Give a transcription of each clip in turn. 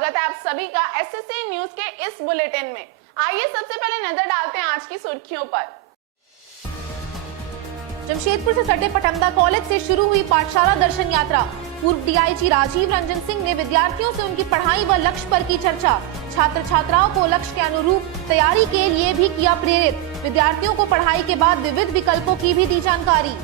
स्वागत है आप सभी का एसएससी न्यूज के इस बुलेटिन में। आइए सबसे पहले नजर डालते हैं आज की सुर्खियों पर। जमशेदपुर से सटे पटमदा कॉलेज से शुरू हुई पाठशाला दर्शन यात्रा। पूर्व डीआईजी राजीव रंजन सिंह ने विद्यार्थियों से उनकी पढ़ाई व लक्ष्य पर की चर्चा। छात्र छात्राओं को लक्ष्य के अनुरूप तैयारी के लिए भी किया प्रेरित। विद्यार्थियों को पढ़ाई के बाद विविध विकल्पों की भी दी जानकारी।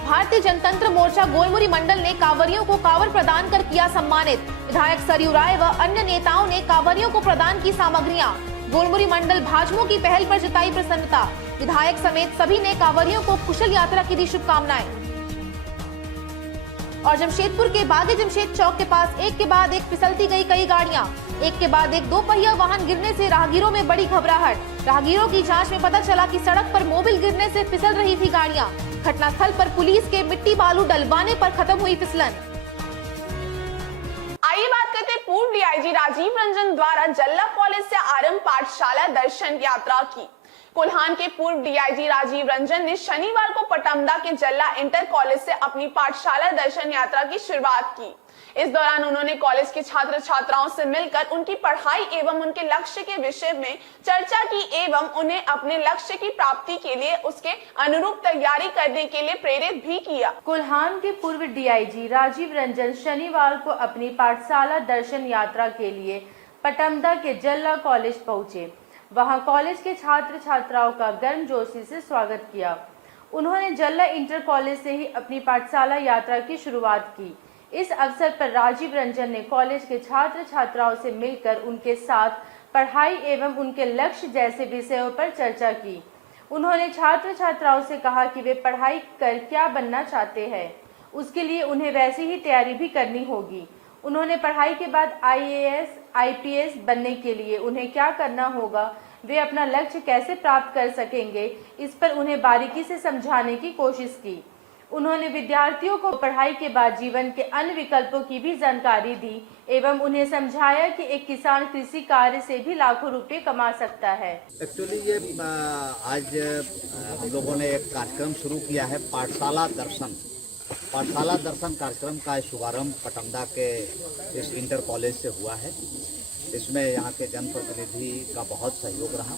भारतीय जनतंत्र मोर्चा गोलमुरी मंडल ने कांवरियों को कांवर प्रदान कर किया सम्मानित। विधायक सरयू राय व अन्य नेताओं ने कांवरियों को प्रदान की सामग्रियां। गोलमुरी मंडल भाजपा की पहल पर जताई प्रसन्नता। विधायक समेत सभी ने कांवरियों को कुशल यात्रा की दी शुभकामनाएं। और जमशेदपुर के बागे जमशेद चौक के पास एक के बाद एक फिसलती गई कई गाड़ियां। एक के बाद एक दो पहिया वाहन गिरने से राहगीरों में बड़ी घबराहट। राहगीरों की जांच में पता चला कि सड़क पर मोबिल गिरने से फिसल रही थी गाड़ियां। घटनास्थल पर पुलिस के मिट्टी बालू डलवाने पर खत्म हुई फिसलन। आइए बात करते हैं पूर्व डीआईजी राजीव रंजन द्वारा जल्ला कॉलेज से आरंभ पाठशाला दर्शन यात्रा की। कोल्हान के पूर्व डीआईजी राजीव रंजन ने शनिवार को पटमदा के जल्ला इंटर कॉलेज से अपनी पाठशाला दर्शन यात्रा की शुरुआत की। इस दौरान उन्होंने कॉलेज के छात्र छात्राओं से मिलकर उनकी पढ़ाई एवं उनके लक्ष्य के विषय में चर्चा की एवं उन्हें अपने लक्ष्य की प्राप्ति के लिए उसके अनुरूप तैयारी करने के लिए प्रेरित भी किया। कोल्हान के पूर्व डीआईजी राजीव रंजन शनिवार को अपनी पाठशाला दर्शन यात्रा के लिए पटमदा के जल्ला कॉलेज पहुंचे। वहां कॉलेज के छात्र छात्राओं का गर्मजोशी से स्वागत किया। उन्होंने जल्ला इंटर कॉलेज से ही अपनी पाठशाला यात्रा की शुरुआत की। इस अवसर पर राजीव रंजन ने कॉलेज के छात्र छात्राओं से मिलकर उनके साथ पढ़ाई एवं उनके लक्ष्य जैसे विषयों पर चर्चा की। उन्होंने छात्र छात्राओं से कहा कि वे पढ़ाई कर क्या बनना चाहते हैं, उसके लिए उन्हें वैसी ही तैयारी भी करनी होगी। उन्होंने पढ़ाई के बाद आईएएस, आईपीएस बनने के लिए उन्हें क्या करना होगा, वे अपना लक्ष्य कैसे प्राप्त कर सकेंगे, इस पर उन्हें बारीकी से समझाने की कोशिश की। उन्होंने विद्यार्थियों को पढ़ाई के बाद जीवन के अन्य विकल्पों की भी जानकारी दी एवं उन्हें समझाया कि एक किसान कृषि कार्य से भी लाखों रुपए कमा सकता है। एक्चुअली ये आज हम लोगों ने एक कार्यक्रम शुरू किया है, पाठशाला दर्शन। पाठशाला दर्शन कार्यक्रम का शुभारंभ पटमदा के इस इंटर कॉलेज से हुआ है। इसमें यहाँ के जनप्रतिनिधि का बहुत सहयोग रहा।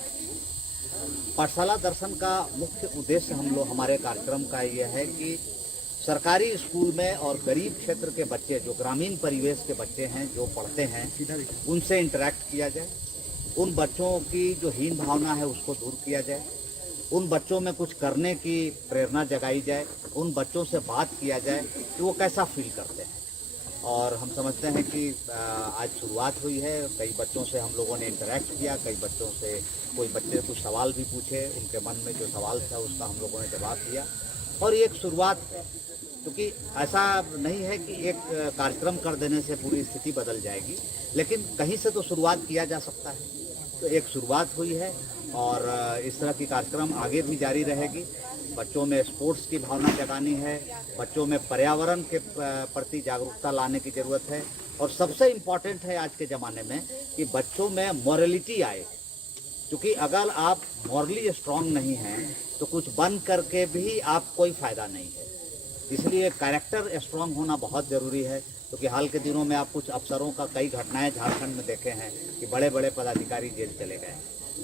पाठशाला दर्शन का मुख्य उद्देश्य हमारे कार्यक्रम का ये है कि सरकारी स्कूल में और गरीब क्षेत्र के बच्चे, जो ग्रामीण परिवेश के बच्चे हैं, जो पढ़ते हैं, उनसे इंटरेक्ट किया जाए। उन बच्चों की जो हीन भावना है उसको दूर किया जाए। उन बच्चों में कुछ करने की प्रेरणा जगाई जाए। उन बच्चों से बात किया जाए कि वो कैसा फील करते हैं। और हम समझते हैं कि आज शुरुआत हुई है। कई बच्चों से हम लोगों ने इंटरेक्ट किया। कई बच्चों से कोई बच्चे कुछ सवाल भी पूछे, उनके मन में जो सवाल था उसका हम लोगों ने जवाब दिया। और ये एक शुरुआत है, क्योंकि ऐसा नहीं है कि एक कार्यक्रम कर देने से पूरी स्थिति बदल जाएगी, लेकिन कहीं से तो शुरुआत किया जा सकता है। तो एक शुरुआत हुई है और इस तरह की कार्यक्रम आगे भी जारी रहेगी। बच्चों में स्पोर्ट्स की भावना जगानी है, बच्चों में पर्यावरण के प्रति जागरूकता लाने की ज़रूरत है। और सबसे इम्पॉर्टेंट है आज के ज़माने में कि बच्चों में मॉरलिटी आए, क्योंकि अगर आप मॉरली स्ट्रांग नहीं हैं तो कुछ बन करके भी आप कोई फ़ायदा नहीं है। इसलिए कैरेक्टर स्ट्रांग होना बहुत ज़रूरी है, क्योंकि हाल के दिनों में आप कुछ अफसरों का कई घटनाएं झारखंड में देखे हैं कि बड़े बड़े पदाधिकारी जेल चले गए।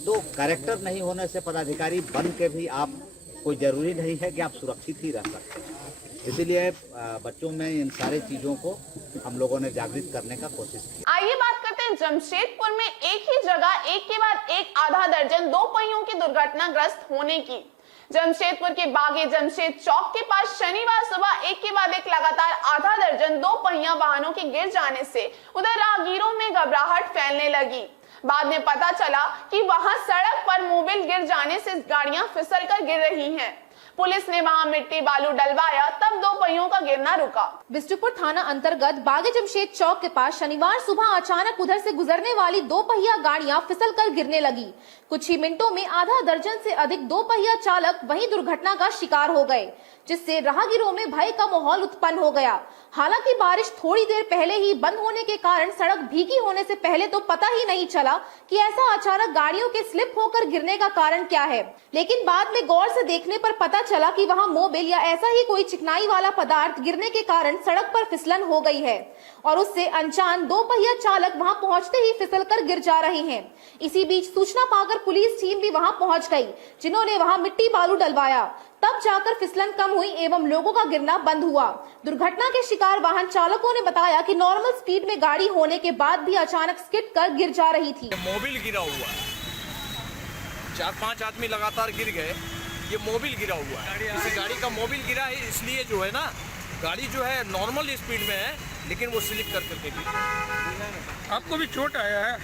तो कैरेक्टर नहीं होने से पदाधिकारी बन के भी आप कोई ज़रूरी नहीं है कि आप सुरक्षित ही रह सकते हैं। इसीलिए बच्चों में इन सारे चीज़ों को हम लोगों ने जागृत करने का कोशिश की। आइए बात करते हैं जमशेदपुर में एक ही जगह एक के बाद एक आधा दर्जन दो पहियों की दुर्घटनाग्रस्त होने की। जमशेदपुर के बागे जमशेद चौक के पास शनिवार सुबह एक के बाद एक लगातार आधा दर्जन दो पहिया वाहनों के गिर जाने से उधर राहगीरों में घबराहट फैलने लगी। बाद में पता चला कि वहां सड़क पर मोबिल गिर जाने से गाड़ियां फिसलकर गिर रही हैं। पुलिस ने वहां मिट्टी बालू डलवाया, तब दो पहियों का गिरना रुका। बिष्टुपुर थाना अंतर्गत बागे जमशेद चौक के पास शनिवार सुबह अचानक उधर से गुजरने वाली दो पहिया गाड़ियां फिसलकर गिरने लगी। कुछ ही मिनटों में आधा दर्जन से अधिक दो पहिया चालक वहीं दुर्घटना का शिकार हो गए, जिससे राहगीरों में भय का माहौल उत्पन्न हो गया। हालांकि बारिश थोड़ी देर पहले ही बंद होने के कारण सड़क भीगी होने से पहले तो पता ही नहीं चला कि ऐसा अचानक गाड़ियों के स्लिप होकर गिरने का कारण क्या है, लेकिन बाद में गौर से देखने पर पता चला कि वहां मोबिल या ऐसा ही कोई चिकनाई वाला पदार्थ गिरने के कारण सड़क पर फिसलन हो गई है और उससे अनजान 2 पहिया चालक वहां पहुंचते ही फिसलकर गिर जा रहे हैं। इसी बीच सूचना पाकर पुलिस टीम भी वहां पहुंच गई, जिन्होंने वहां मिट्टी बालू डलवाया, तब जाकर फिसलन कम हुई एवं लोगों का गिरना बंद हुआ। दुर्घटना के शिकार वाहन चालकों ने बताया कि नॉर्मल स्पीड में गाड़ी होने के बाद भी अचानक स्किड कर गिर जा रही थी। मोबिल गिरा हुआ है, 4-5 आदमी लगातार गिर गए, ये मोबिल गिरा हुआ है। इस गाड़ी का मोबिल गिरा है, इसलिए जो है ना गाड़ी जो है नॉर्मल स्पीड में है, लेकिन वो स्लिप कर करके गिरी। आपको भी चोट आया है?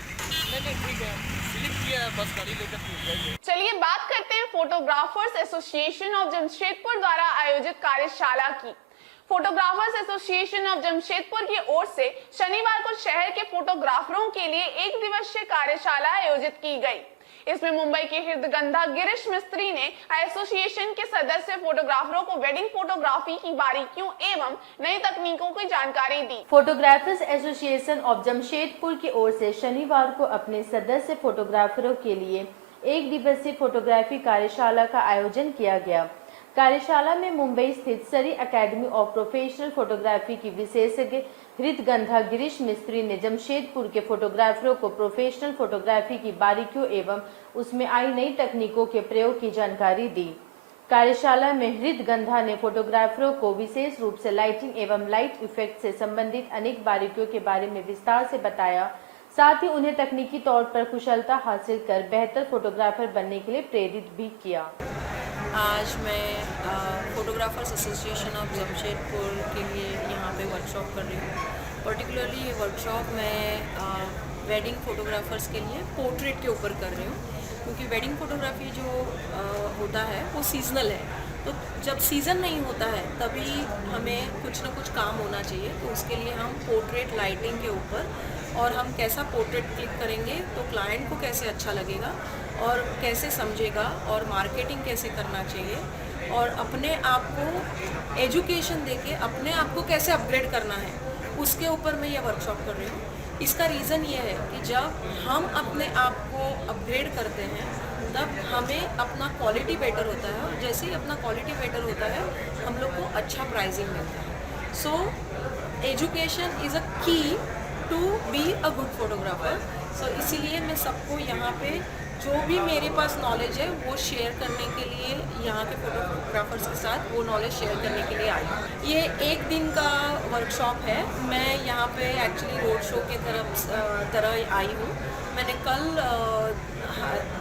नहीं ठीक है, स्लिप किया है, बस गाड़ी लेकर। चलिए बात करते हैं फोटोग्राफर्स एसोसिएशन ऑफ जमशेदपुर द्वारा आयोजित कार्यशाला की। फोटोग्राफर्स एसोसिएशन ऑफ जमशेदपुर की ओर से शनिवार को शहर के फोटोग्राफरों के लिए 1 दिवसीय कार्यशाला आयोजित की गई। इसमें मुंबई के हृदगंधा गिरीश मिस्त्री ने एसोसिएशन के सदस्य फोटोग्राफरों को वेडिंग फोटोग्राफी की बारीकियों एवं नई तकनीकों की जानकारी दी। फोटोग्राफर्स एसोसिएशन ऑफ जमशेदपुर की ओर से शनिवार को अपने सदस्य फोटोग्राफरों के लिए 1 दिवसीय फोटोग्राफी कार्यशाला का आयोजन किया गया। कार्यशाला में मुंबई स्थित सरी एकेडमी ऑफ प्रोफेशनल फोटोग्राफी की विशेषज्ञ हृदगंधा गिरीश मिस्त्री ने जमशेदपुर के फोटोग्राफरों को प्रोफेशनल फोटोग्राफी की बारीकियों एवं उसमें आई नई तकनीकों के प्रयोग की जानकारी दी। कार्यशाला में हृदगंधा ने फोटोग्राफरों को विशेष रूप से लाइटिंग एवं लाइट इफेक्ट से संबंधित अनेक बारीकियों के बारे में विस्तार से बताया, साथ ही उन्हें तकनीकी तौर पर कुशलता हासिल कर बेहतर फोटोग्राफर बनने के लिए प्रेरित भी किया। आज मैं फोटोग्राफर्स एसोसिएशन ऑफ जमशेदपुर के लिए यहाँ पे वर्कशॉप कर रही हूँ। पर्टिकुलरली ये वर्कशॉप मैं वेडिंग फोटोग्राफर्स के लिए पोर्ट्रेट के ऊपर कर रही हूँ, क्योंकि वेडिंग फोटोग्राफी जो होता है वो सीजनल है। तो जब सीज़न नहीं होता है तभी हमें कुछ ना कुछ काम होना चाहिए, तो उसके लिए हम पोर्ट्रेट लाइटिंग के ऊपर और हम कैसा पोर्ट्रेट क्लिक करेंगे तो क्लाइंट को कैसे अच्छा लगेगा और कैसे समझेगा और मार्केटिंग कैसे करना चाहिए और अपने आप को एजुकेशन देके अपने आप को कैसे अपग्रेड करना है, उसके ऊपर मैं ये वर्कशॉप कर रही हूँ। इसका रीज़न ये है कि जब हम अपने आप को अपग्रेड करते हैं तब हमें अपना क्वालिटी बेटर होता है और जैसे ही अपना क्वालिटी बेटर होता है हम लोग को अच्छा प्राइसिंग मिलता है। So education is a key to be a good photographer. So इसीलिए मैं सबको यहाँ पे जो भी मेरे पास नॉलेज है वो शेयर करने के लिए यहाँ के फोटोग्राफर्स के साथ वो नॉलेज शेयर करने के लिए आई हूँ। ये 1 दिन का वर्कशॉप है। मैं यहाँ पे एक्चुअली रोड शो के तरह आई हूँ। मैंने कल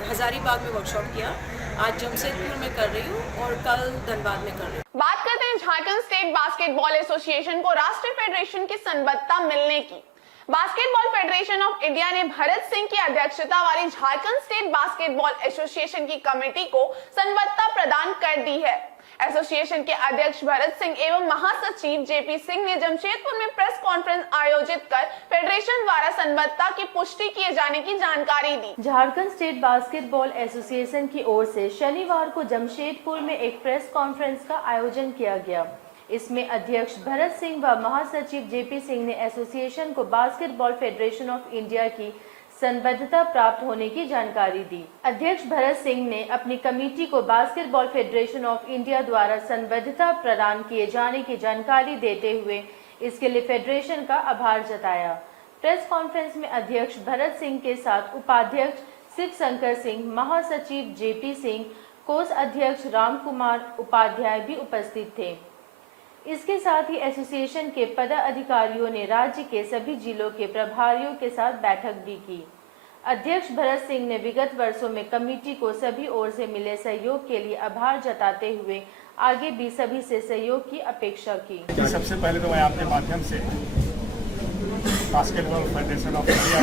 हजारीबाग में वर्कशॉप किया, आज जमशेदपुर में कर रही हूँ और कल धनबाद में कर रही हूँ। बात करते हैं झारखंड स्टेट बास्केटबॉल एसोसिएशन को राष्ट्रीय फेडरेशन की संबद्धता मिलने की। बास्केटबॉल फेडरेशन ऑफ इंडिया ने भरत सिंह की अध्यक्षता वाली झारखंड स्टेट बास्केटबॉल एसोसिएशन की कमेटी को संबद्धता प्रदान कर दी है। एसोसिएशन के अध्यक्ष भरत सिंह एवं महासचिव जेपी सिंह ने जमशेदपुर में प्रेस कॉन्फ्रेंस आयोजित कर फेडरेशन द्वारा संबद्धता की पुष्टि किए जाने की जानकारी दी। झारखंड स्टेट बास्केटबॉल एसोसिएशन की ओर से शनिवार को जमशेदपुर में एक प्रेस कॉन्फ्रेंस का आयोजन किया गया। इसमें अध्यक्ष भरत सिंह व महासचिव जेपी सिंह ने एसोसिएशन को बास्केटबॉल फेडरेशन ऑफ इंडिया की संबद्धता प्राप्त होने की जानकारी दी। अध्यक्ष भरत सिंह ने अपनी कमेटी को बास्केटबॉल फेडरेशन ऑफ इंडिया द्वारा संबद्धता प्रदान किए जाने की जानकारी देते हुए इसके लिए फेडरेशन का आभार जताया। प्रेस कॉन्फ्रेंस में अध्यक्ष भरत सिंह के साथ उपाध्यक्ष शिव शंकर सिंह, महासचिव जेपी सिंह, कोष अध्यक्ष राम कुमार उपाध्याय भी उपस्थित थे। इसके साथ ही एसोसिएशन के पदाधिकारियों ने राज्य के सभी जिलों के प्रभारियों के साथ बैठक भी की। अध्यक्ष भरत सिंह ने विगत वर्षों में कमेटी को सभी ओर से मिले सहयोग के लिए आभार जताते हुए आगे भी सभी से सहयोग की अपेक्षा की। सबसे पहले तो मैं आपके माध्यम से बास्केटबॉल फेडरेशन ऑफ इंडिया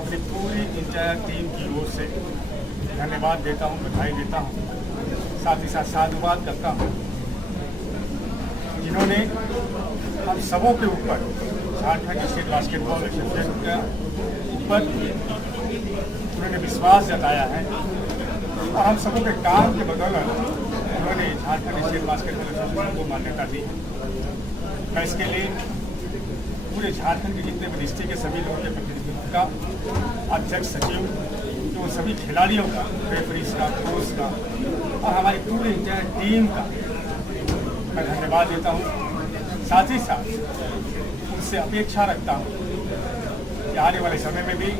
अपनी पूरी इंटायर टीम की ओर से धन्यवाद देता हूँ, बधाई देता हूँ, साथ ही साथ साधुवाद करता हूँ जिन्होंने हम सबों के ऊपर झारखंड स्टेट बास्केटबॉल एसोसिएशन के ऊपर उन्होंने विश्वास जताया है और हम सबों के काम के बदौलत उन्होंने झारखंड स्टेट बास्केटबॉल एसोसिएशन को मान्यता दी है। मैं इसके लिए पूरे झारखंड के जितने भी डिस्ट्रिक्ट के सभी लोगों के प्रतिनिधित्व का, अध्यक्ष, सचिव, तो सभी खिलाड़ियों का, रेफरीज का, कोच का और हमारी पूरी इंटायर टीम का मैं धन्यवाद देता हूँ। साथ ही साथ उनसे अपेक्षा रखता हूँ कि आने वाले समय में भी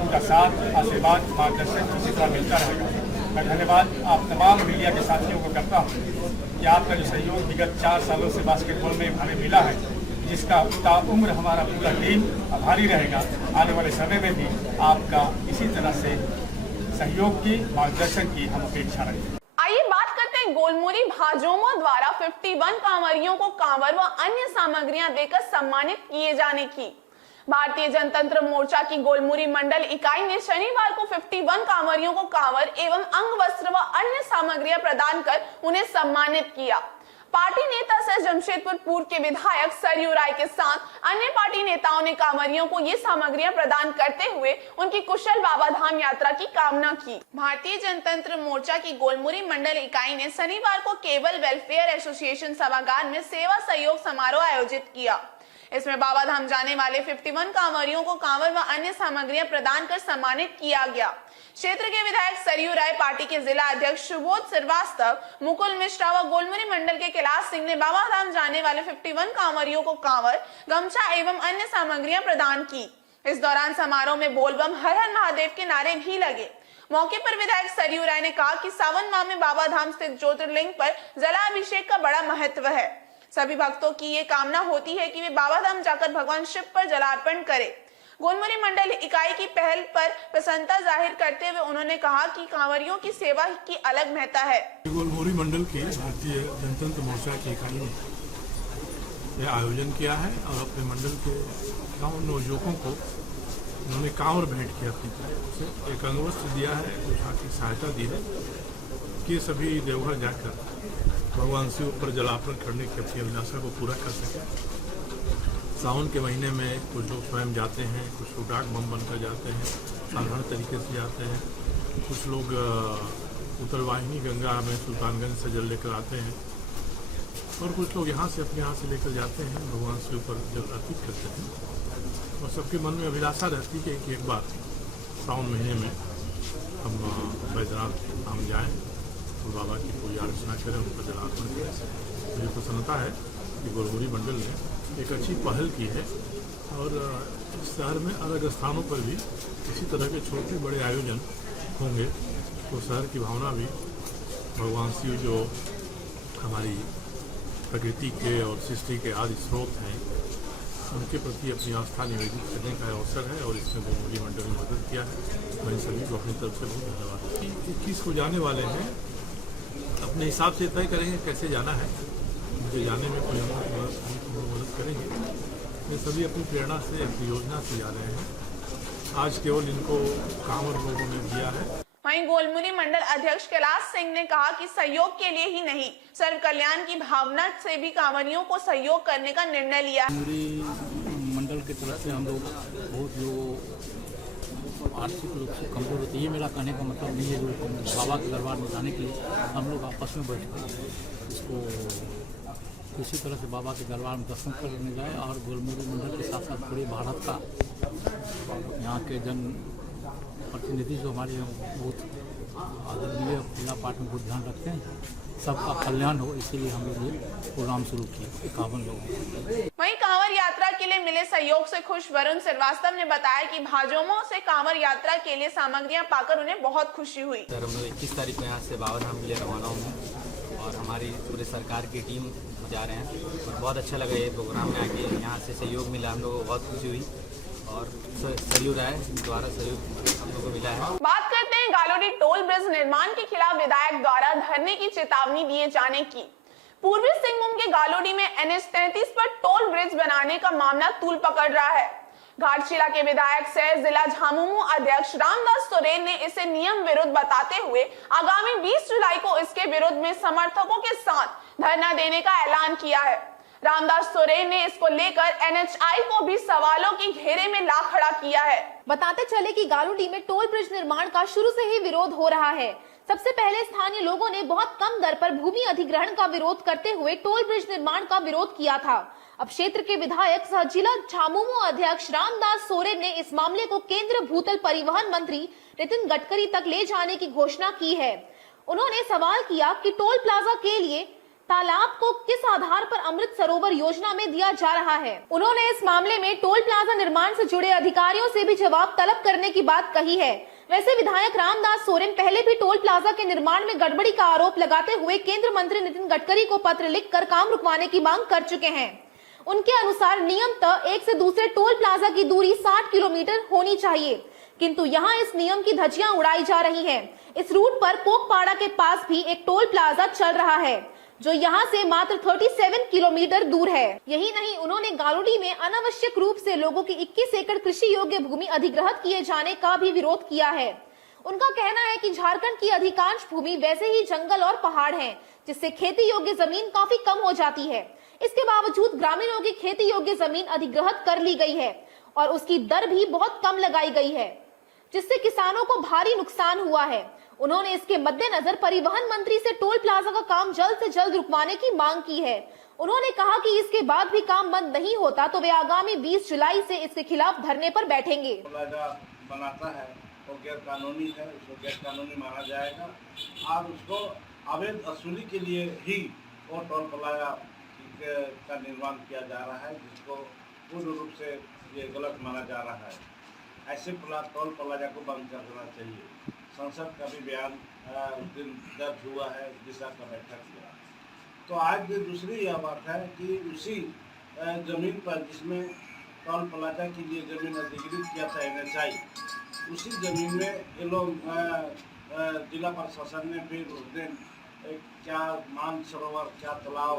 उनका साथ, आशीर्वाद, मार्गदर्शन इसी तरह मिलता रहेगा। मैं धन्यवाद आप तमाम मीडिया के साथियों को करता हूँ कि आपका जो सहयोग विगत 4 सालों से बास्केटबॉल में हमें मिला है, जिसका ताउम्र हमारा पूरा टीम आभारी रहेगा। आने वाले समय में भी आपका इसी तरह से सहयोग की, मार्गदर्शन की हम अपेक्षा रखते हैं। आइए बात करते हैं गोलमुरी भाजोमो द्वारा 51 कांवरियों को कांवर व अन्य सामग्रियां देकर सम्मानित किए जाने की। भारतीय जनतंत्र मोर्चा की गोलमुरी मंडल इकाई ने शनिवार को 51 कांवरियों को कांवर एवं अंग वस्त्र व अन्य सामग्रियां प्रदान कर उन्हें सम्मानित किया। पार्टी नेता सह जमशेदपुर पूर्व के विधायक सरयू राय के साथ अन्य पार्टी नेताओं ने कांवरियों को ये सामग्रियां प्रदान करते हुए उनकी कुशल बाबाधाम यात्रा की कामना की। भारतीय जनतंत्र मोर्चा की गोलमुरी मंडल इकाई ने शनिवार को केबल वेलफेयर एसोसिएशन सभागार में सेवा सहयोग समारोह आयोजित किया। इसमें बाबाधाम जाने वाले 51 कांवरियों को कांवर व अन्य सामग्रियां प्रदान कर सम्मानित किया गया। क्षेत्र के विधायक सरयू राय, पार्टी के जिला अध्यक्ष सुबोध श्रीवास्तव, मुकुल मिश्रा व गोलमुरी मंडल के कैलाश सिंह ने बाबाधाम जाने वाले 51 कांवरियों को कांवर, गमछा एवं अन्य सामग्रियां प्रदान की। इस दौरान समारोह में बोलबम हर हर महादेव के नारे भी लगे। मौके पर विधायक सरयू राय ने कहा कि सावन माह में बाबाधाम स्थित ज्योतिर्लिंग पर जलाभिषेक का बड़ा महत्व है। सभी भक्तों की ये कामना होती है कि वे बाबाधाम जाकर भगवान शिव पर जलार्पण करें। गोलमुरी मंडल इकाई की पहल पर प्रसन्नता जाहिर करते हुए उन्होंने कहा कि कांवरियों की सेवा की अलग महत्ता है। गोलमुरी मंडल की भारतीय जनतंत्र मोर्चा की इकाई ने यह आयोजन किया है और अपने मंडल के गांव नवयुवकों को उन्होंने कांवर भेंट किया, अपनी तरफ से एक अंगवस्त्र दिया है, कुछ आर्थिक सहायता दी है कि सभी देवघर जाकर भगवान शिव पर जलार्पण करने की अपनी अभिलाषा को पूरा कर सके। सावन के महीने में कुछ लोग स्वयं जाते हैं, कुछ लोग डाक बम बनकर जाते हैं, साधारण तरीके से जाते हैं, कुछ लोग उत्तरवाहिनी गंगा में सुल्तानगंज से जल लेकर आते हैं और कुछ लोग यहाँ से अपने यहाँ से लेकर जाते हैं, भगवान शिव पर जल अर्पित करते हैं। और सबके मन में अभिलाषा रहती है कि एक बार सावन महीने में हम बैजनाथ धाम जाएँ और बाबा की पूजा अर्चना करें, उनका जलार्पण करें। मुझे प्रसन्नता है कि गोलमुरी मंडल ने एक अच्छी पहल की है और इस शहर में अलग स्थानों पर भी इसी तरह के छोटे बड़े आयोजन होंगे तो शहर की भावना भी भगवान शिव जो हमारी प्रकृति के और सृष्टि के आदि स्रोत हैं, उनके प्रति अपनी आस्था निवेदित करने का अवसर है और इसमें गोलमुरी मंडल ने मदद किया है। मैं सभी को अपनी तरफ से बहुत धन्यवाद। 21 को जाने वाले हैं, अपने हिसाब से तय करेंगे कैसे जाना है। मुझे जाने में कोई मदद करेंगे। ये सभी अपनी प्रेरणा से, अपनी योजना से जा रहे हैं। आज केवल इनको कांवर लोगों ने दिया है। वहीं गोलमुरी मंडल अध्यक्ष कैलाश सिंह ने कहा कि सहयोग के लिए ही नहीं, सर्व कल्याण की भावना से भी कांवरियों को सहयोग करने का निर्णय लिया। गोलमुरी मंडल की तरफ से हम लोग बहुत जो आर्थिक रूप से कमजोर होते हैं, ये मेरा कहने का मतलब नहीं है। जो बाबा के दरबार में जाने के लिए हम लोग आपस में बैठकर इसको किसी तरह से बाबा के दरबार में दर्शन करने जाए और गोलमुरी मंडल के साथ साथ पूरे भारत का यहाँ के जन प्रतिनिधि जो हमारे बहुत आदरणीय पूजा पाठ में बहुत ध्यान रखते हैं, सबका कल्याण हो, इसीलिए हम लोग ये प्रोग्राम शुरू किए 51 लोगों। वहीं कांवर यात्रा के लिए मिले सहयोग से खुश वरुण श्रीवास्तव ने बताया कि भाजोमो से कांवर यात्रा के लिए सामग्रियां पाकर उन्हें बहुत खुशी हुई। सर, हम लोग 21 तारीख को यहाँ से बाबाधाम के लिए रवाना होंगे और हमारी पूरे सरकार की टीम जा रहे हैं और बहुत अच्छा लगा ये प्रोग्राम में आके, यहाँ से सहयोग मिला, हम लोगों को बहुत खुशी हुई और सहयोग राय द्वारा सहयोग हम लोग को मिला है। बात करते हैं गालोडी टोल ब्रिज निर्माण के खिलाफ विधायक द्वारा धरने की चेतावनी दिए जाने की। पूर्वी सिंहभूम के गालोडी में NH 33 पर टोल ब्रिज बनाने का मामला तूल पकड़ रहा है। घाटशिला के विधायक सह जिला झामुमो अध्यक्ष रामदास सोरेन ने इसे नियम विरुद्ध बताते हुए आगामी 20 जुलाई को इसके विरुद्ध में समर्थकों के साथ धरना देने का ऐलान किया है। रामदास सोरेन ने इसको लेकर NHI को भी सवालों के घेरे में ला खड़ा किया है। बताते चले कि गालोडी में टोल ब्रिज निर्माण का शुरू से ही विरोध हो रहा है। सबसे पहले स्थानीय लोगों ने बहुत कम दर पर भूमि अधिग्रहण का विरोध करते हुए टोल ब्रिज निर्माण का विरोध किया था। अब क्षेत्र के विधायक सह जिला झामुमो अध्यक्ष रामदास सोरेन ने इस मामले को केंद्र भूतल परिवहन मंत्री नितिन गडकरी तक ले जाने की घोषणा की है। उन्होंने सवाल किया कि टोल प्लाजा के लिए तालाब को किस आधार पर अमृत सरोवर योजना में दिया जा रहा है। उन्होंने इस मामले में टोल प्लाजा निर्माण से जुड़े अधिकारियों से भी जवाब तलब करने की बात कही है। वैसे विधायक रामदास सोरेन पहले भी टोल प्लाजा के निर्माण में गड़बड़ी का आरोप लगाते हुए केंद्र मंत्री नितिन गडकरी को पत्र लिखकर काम रुकवाने की मांग कर चुके हैं। उनके अनुसार नियमतः एक से दूसरे टोल प्लाजा की दूरी 60 किलोमीटर होनी चाहिए, किंतु यहाँ इस नियम की धज्जियां उड़ाई जा रही हैं। इस रूट पर कोकपाड़ा के पास भी एक टोल प्लाजा चल रहा है जो यहाँ से मात्र 37 किलोमीटर दूर है। यही नहीं, उन्होंने गालुडी में अनावश्यक रूप से लोगों की 21 एकड़ कृषि योग्य भूमि अधिग्रहित किए जाने का भी विरोध किया है। उनका कहना है कि झारखंड की अधिकांश भूमि वैसे ही जंगल और पहाड़ हैं, जिससे खेती योग्य जमीन काफी कम हो जाती है। इसके बावजूद ग्रामीणों की खेती योग्य जमीन अधिग्रहित कर ली गई है और उसकी दर भी बहुत कम लगाई गई है, जिससे किसानों को भारी नुकसान हुआ है। उन्होंने इसके मद्देनजर परिवहन मंत्री से टोल प्लाजा का काम जल्द से जल्द रुकवाने की मांग की है। उन्होंने कहा कि इसके बाद भी काम बंद नहीं होता तो वे आगामी 20 जुलाई से इसके खिलाफ धरने पर बैठेंगे। प्लाजा बनाता है वो गैर कानूनी है, उसको गैर कानूनी माना जाएगा और उसको अवैध वसूली के लिए ही वो टोल प्लाजा का निर्माण किया जा रहा है, जिसको पूर्ण रूप से ये गलत माना जा रहा है। ऐसे टोल प्लाजा को बंद कर देना चाहिए। संसद का भी बयान उस दिन दर्ज हुआ है, दिशा का बैठक हुआ। तो आज दूसरी यह बात है कि उसी जमीन पर जिसमें टोल प्लाजा के लिए जमीन अधिग्रहित किया था NHI, उसी जमीन में ये लोग जिला प्रशासन ने फिर उस दिन क्या मान सरोवर, क्या तालाब,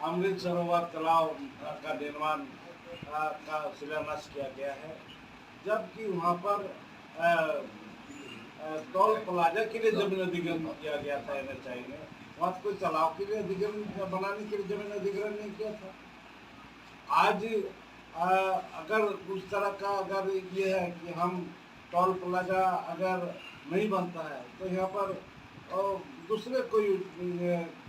अमृत सरोवर तालाब का निर्माण का शिलान्यास किया गया है, जबकि वहाँ पर टोल प्लाजा के लिए जमीन अधिग्रहण किया गया था NHI ने। वहाँ कोई तालाब के लिए अधिग्रहण बनाने के लिए जमीन अधिग्रहण नहीं किया था। आज अगर उस तरह का अगर ये है कि हम टोल प्लाजा अगर नहीं बनता है तो यहाँ पर दूसरे कोई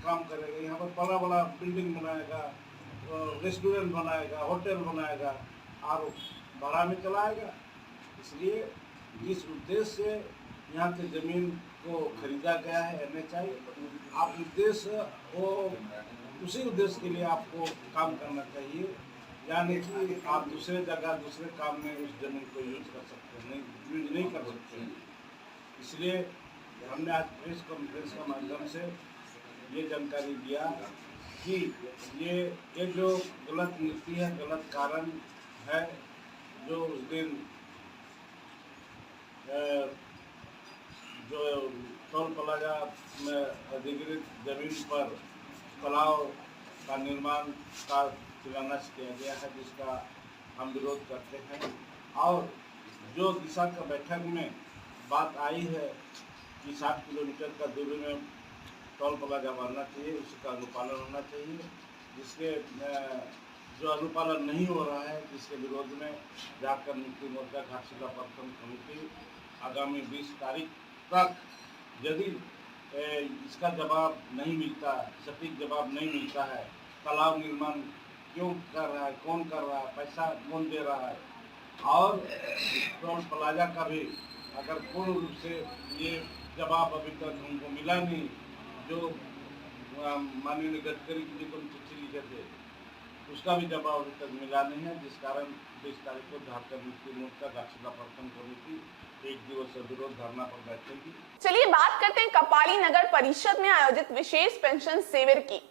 काम करेगा। यहाँ पर बड़ा बड़ा बिल्डिंग बनाएगा, रेस्टोरेंट बनाएगा, होटल बनाएगा और भाड़ा में चलाएगा। इसलिए जिस उद्देश्य से यहाँ के ज़मीन को खरीदा गया है NHI, आप उद्देश्य वो उसी उद्देश्य के लिए आपको काम करना चाहिए, यानी कि आप दूसरे जगह दूसरे काम में उस जमीन को यूज कर सकते हैं, यूज नहीं कर सकते हैं। इसलिए हमने आज प्रेस कॉन्फ्रेंस के माध्यम से ये जानकारी दिया कि ये जो गलत नीति है, गलत कारण है, जो उस दिन जो टोल प्लाजा में अधिग्रहित जमीन पर तालाब का निर्माण का शिलान्यास किया गया है, जिसका हम विरोध करते हैं। और जो दिशा का बैठक में बात आई है कि 60 किलोमीटर का दूरी में टोल प्लाजा बनना चाहिए, उसका अनुपालन होना चाहिए, जिसके जो अनुपालन नहीं हो रहा है, जिसके विरोध में झारखंड मुक्ति मोर्चा घाटशिला प्रखंड कमेटी आगामी 20 तारीख तक यदि इसका जवाब नहीं मिलता, सटीक जवाब नहीं मिलता है, तालाब निर्माण क्यों कर रहा है, कौन कर रहा है, पैसा कौन दे रहा है, और टोल प्लाजा का भी अगर पूर्ण रूप से ये जवाब अभी तक हमको मिला नहीं, जो माननीय गडकरी जी को चिट्ठी लिखे थे, उसका भी जवाब अभी तक मिला नहीं है, जिस कारण 20 तारीख को झारखंड मुक्ति मोर्चा घाटशिला प्रखंड कमेटी एक दिवसीय विरोध धरना पर बैठेगी। चलिए बात करते हैं कपाली नगर परिषद में आयोजित विशेष पेंशन शिविर की।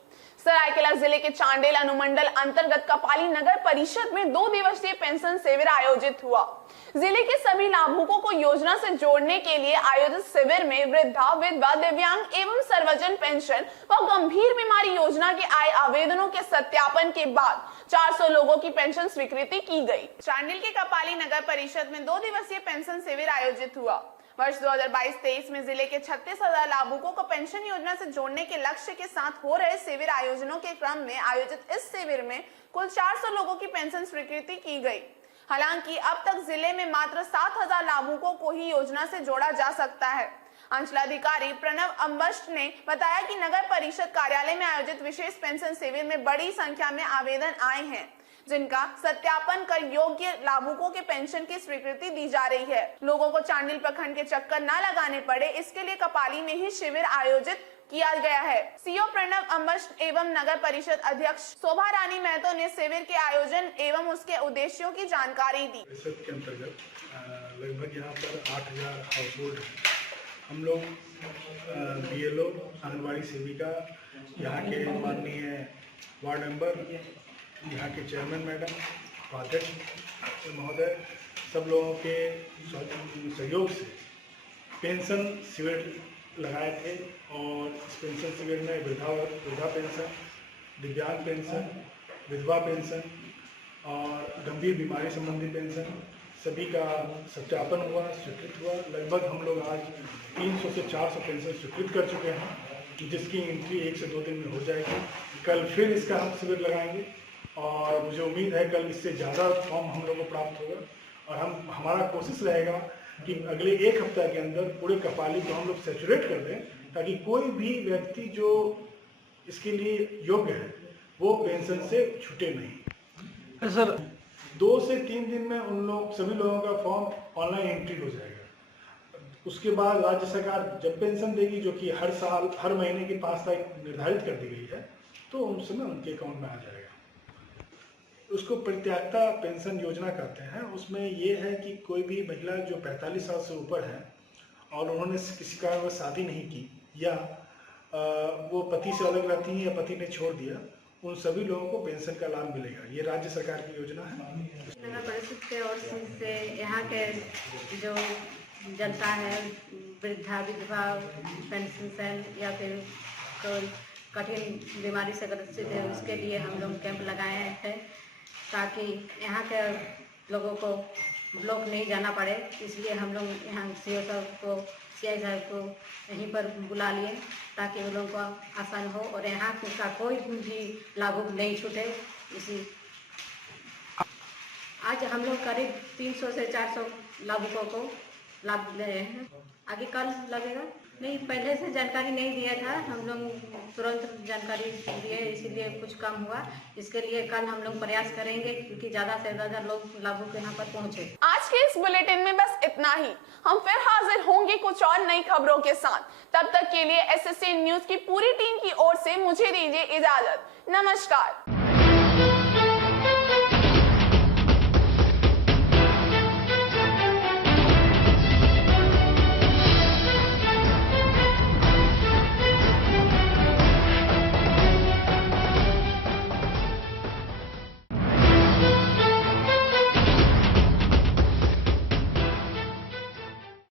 सरायकेला जिले के चांडेल अनुमंडल अंतर्गत कपाली नगर परिषद में 2 दिवसीय पेंशन शिविर आयोजित हुआ। जिले के सभी लाभुकों को योजना से जोड़ने के लिए आयोजित शिविर में वृद्धा, विधवा, दिव्यांग एवं सर्वजन पेंशन व गंभीर बीमारी योजना के आए आवेदनों के सत्यापन के बाद 400 लोगों की पेंशन स्वीकृति की गई। चांडिल के कपाली नगर परिषद में 2 दिवसीय पेंशन शिविर आयोजित हुआ। वर्ष 2022-23 में जिले के 36,000 लाभुकों को पेंशन योजना से जोड़ने के लक्ष्य के साथ हो रहे शिविर आयोजनों के क्रम में आयोजित इस शिविर में कुल 400 लोगों की पेंशन स्वीकृति की गई। हालांकि अब तक जिले में मात्र 7,000 लाभुकों को ही योजना से जोड़ा जा सकता है। अंचलाधिकारी प्रणव अम्बष्ट ने बताया कि नगर परिषद कार्यालय में आयोजित विशेष पेंशन शिविर में बड़ी संख्या में आवेदन आए हैं, जिनका सत्यापन कर योग्य लाभुकों के पेंशन की स्वीकृति दी जा रही है। लोगों को चांडिल प्रखंड के चक्कर न लगाने पड़े, इसके लिए कपाली में ही शिविर आयोजित किया गया है। सीओ प्रणव अम्बष्ट एवं नगर परिषद अध्यक्ष शोभा रानी महतो ने शिविर के आयोजन एवं उसके उद्देश्यों की जानकारी दी। परिषद के अंतर्गत लगभग यहाँ पर 8,000 हाउस होल्ड है। हम लोग BLO, आंगनबाड़ी सेविका, यहाँ के माननीय वार्ड मेंबर, यहाँ के चेयरमैन मैडम, उपाध्यक्ष महोदय, सब लोगों के सहयोग से पेंशन शिविर लगाए थे। और इस पेंशन शिविर में वृद्धा पेंशन, दिव्यांग पेंशन, विधवा पेंशन और गंभीर बीमारी संबंधी पेंशन सभी का सत्यापन हुआ, स्वीकृत हुआ। लगभग हम लोग आज 300 से 400 पेंशन स्वीकृत कर चुके हैं, जिसकी एंट्री 1 से 2 दिन में हो जाएगी। कल फिर इसका हम शिविर लगाएंगे और मुझे उम्मीद है कल इससे ज़्यादा फॉर्म हम लोग को प्राप्त होगा। और हमारा कोशिश रहेगा कि अगले 1 हफ्ते के अंदर पूरे कपाली को हम लोग सैचुरेट कर दें, ताकि कोई भी व्यक्ति जो इसके लिए योग्य है वो पेंशन से छूटे नहीं। सर 2 से 3 दिन में सभी लोगों का फॉर्म ऑनलाइन एंट्री हो जाएगा। उसके बाद राज्य सरकार जब पेंशन देगी, जो कि हर साल हर महीने की 5 तारीख निर्धारित कर दी गई है, तो उस समय उनके अकाउंट में आ जाएगा। उसको परित्यागता पेंशन योजना कहते हैं। उसमें ये है कि कोई भी महिला जो 45 साल से ऊपर है और उन्होंने किसी कारण शादी नहीं की या वो पति से अलग रहती हैं या पति ने छोड़ दिया, उन सभी लोगों को पेंशन का लाभ मिलेगा। ये राज्य सरकार की योजना है। नगर परिषद के ओर से यहाँ के जो जनता है, वृद्धा विधवा पेंशन या फिर कोई कठिन बीमारी से ग्रसित है, उसके लिए हम लोग कैंप लगाए थे, ताकि यहाँ के लोगों को ब्लॉक नहीं जाना पड़े। इसलिए हम लोग यहाँ CO साहब को, CI साहब को यहीं पर बुला लिए, ताकि उन लोगों को आसान हो और यहाँ का कोई भी लाभुक नहीं छूटे। इसी आज हम लोग करीब 300 से 400 लाभुकों को लाभ ले रहे हैं। आगे कल लगेगा नहीं, पहले से जानकारी नहीं दिया था, हम लोग तुरंत जानकारी दिए, इसीलिए कुछ कम हुआ। इसके लिए कल हम लोग प्रयास करेंगे क्योंकि ज़्यादा से ज़्यादा लोग लाभुक यहाँ पर पहुँचे। आज के इस बुलेटिन में बस इतना ही। हम फिर हाजिर होंगे कुछ और नई खबरों के साथ। तब तक के लिए SSC न्यूज की पूरी टीम की ओर से मुझे दीजिए इजाजत। नमस्कार।